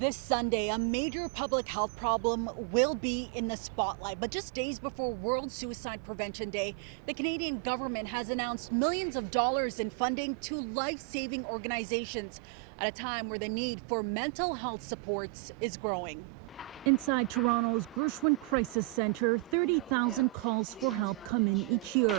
This Sunday, a major public health problem will be in the spotlight. But just days before World Suicide Prevention Day, the Canadian government has announced millions of dollars in funding to life-saving organizations at a time where the need for mental health supports is growing. Inside Toronto's Gershwin Crisis Centre, 30,000 calls for help come in each year.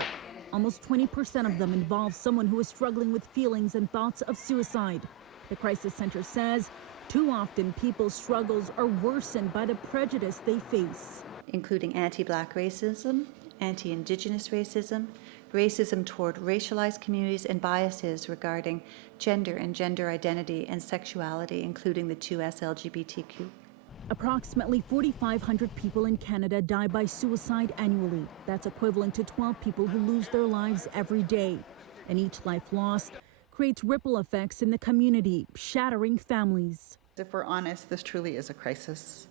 Almost 20% of them involve someone who is struggling with feelings and thoughts of suicide. The Crisis Centre says too often people's struggles are worsened by the prejudice they face, including anti-Black racism, anti-Indigenous racism, racism toward racialized communities, and biases regarding gender and gender identity and sexuality, including the 2S LGBTQ. Approximately 4,500 people in Canada die by suicide annually. That's equivalent to 12 people who lose their lives every day. And each life lost creates ripple effects in the community, shattering families. If we're honest, this truly is a crisis.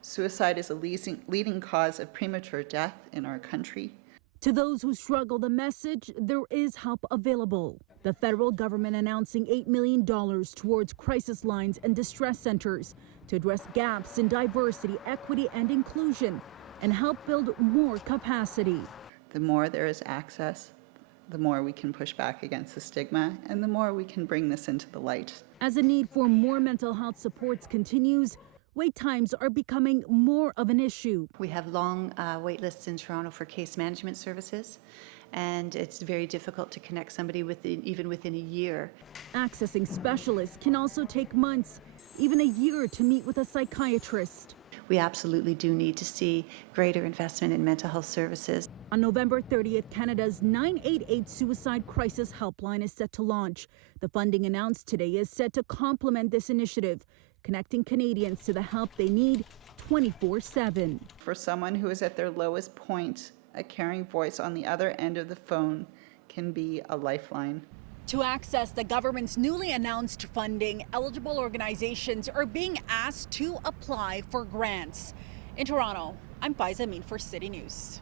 Suicide is a leading cause of premature death in our country. To those who struggle, the message: there is help available. The federal government announcing $8 million towards crisis lines and distress centers to address gaps in diversity, equity, and inclusion and help build more capacity. The more there is access, the more we can push back against the stigma and the more we can bring this into the light. As the need for more mental health supports continues, wait times are becoming more of an issue. We have long wait lists in Toronto for case management services, and it's very difficult to connect somebody even within a year. Accessing specialists can also take months, even a year, to meet with a psychiatrist. We absolutely do need to see greater investment in mental health services. On November 30th, Canada's 988 Suicide Crisis Helpline is set to launch. The funding announced today is set to complement this initiative, connecting Canadians to the help they need 24/7. For someone who is at their lowest point, a caring voice on the other end of the phone can be a lifeline. To access the government's newly announced funding, eligible organizations are being asked to apply for grants. In Toronto, I'm Faiza Amin for City News.